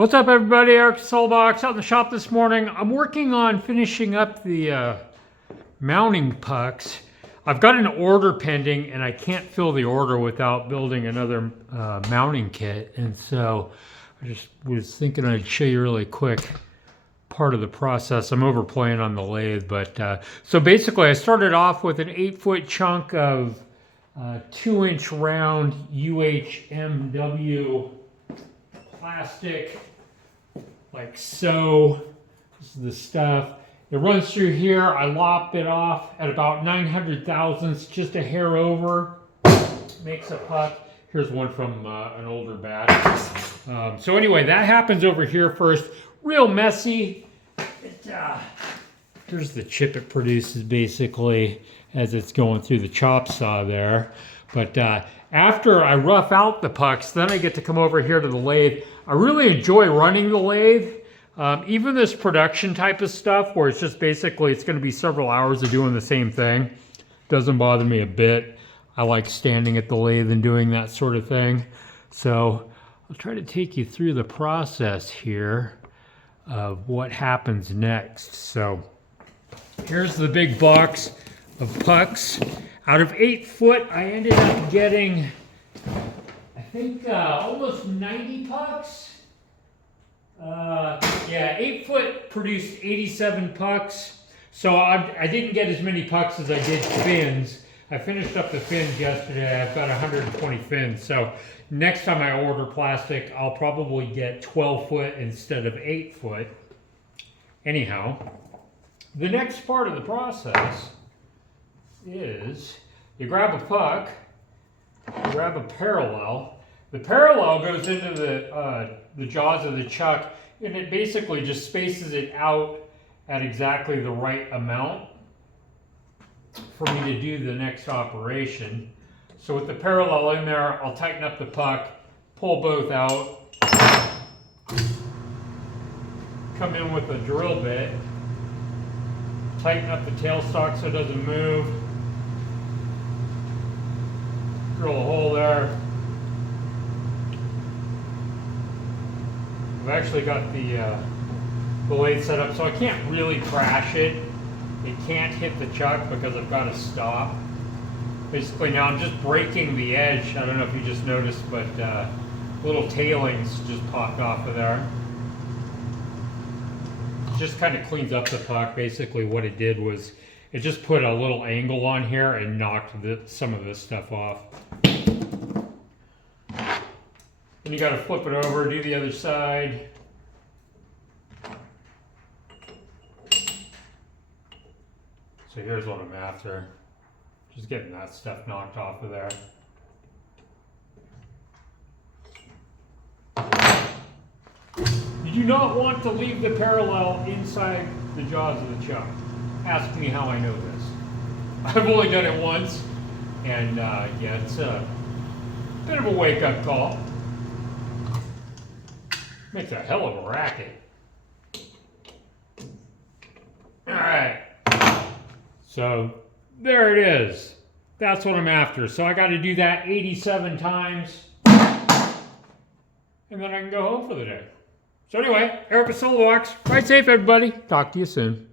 What's up, everybody? Eric Soulbox out in the shop this morning. I'm working on finishing up the mounting pucks. I've got an order pending and I can't fill the order without building another mounting kit. And so I just was thinking I'd show you really quick part of the process. I'm overplaying on the lathe, but so basically I started off with an 8-foot chunk of 2-inch round UHMV plastic, like so. This is the stuff. It runs through here. I lop it off at about 900 thousandths, just a hair over. Makes a puck. Here's one from an older batch. So anyway, that happens over here first. Real messy. Here's the chip it produces basically as it's going through the chop saw there. But after I rough out the pucks, then I get to come over here to the lathe. I really enjoy running the lathe. Even this production type of stuff where it's just basically, it's going to be several hours of doing the same thing. Doesn't bother me a bit. I like standing at the lathe and doing that sort of thing. So I'll try to take you through the process here of what happens next. So here's the big box of pucks. Out of 8 foot, I ended up getting, I think, almost 90 pucks. Yeah, 8 foot produced 87 pucks. So I didn't get as many pucks as I did fins. I finished up the fins yesterday. I've got 120 fins. So next time I order plastic, I'll probably get 12 foot instead of 8 foot. Anyhow, the next part of the process is you grab a puck, you grab a parallel. The parallel goes into the jaws of the chuck, and it basically just spaces it out at exactly the right amount for me to do the next operation. So with the parallel in there, I'll tighten up the puck, pull both out, come in with a drill bit, tighten up the tailstock so it doesn't move, drill a hole there. I've actually got the lathe set up so I can't really crash it. It can't hit the chuck because I've got to stop. Basically now I'm just breaking the edge. I don't know if you just noticed, but little tailings just popped off of there. Just kind of cleans up the puck. Basically what it did was it just put a little angle on here and knocked some of this stuff off. Then you got to flip it over, do the other side. So here's what I'm after. Just getting that stuff knocked off of there. You do not want to leave the parallel inside the jaws of the chuck. Ask me how I know this. I've only done it once, and yeah, it's a bit of a wake-up call. Makes a hell of a racket. Alright. So, there it is. That's what I'm after. So I got to do that 87 times. And then I can go home for the day. So anyway, Eric Soulbox. Ride safe, everybody. Talk to you soon.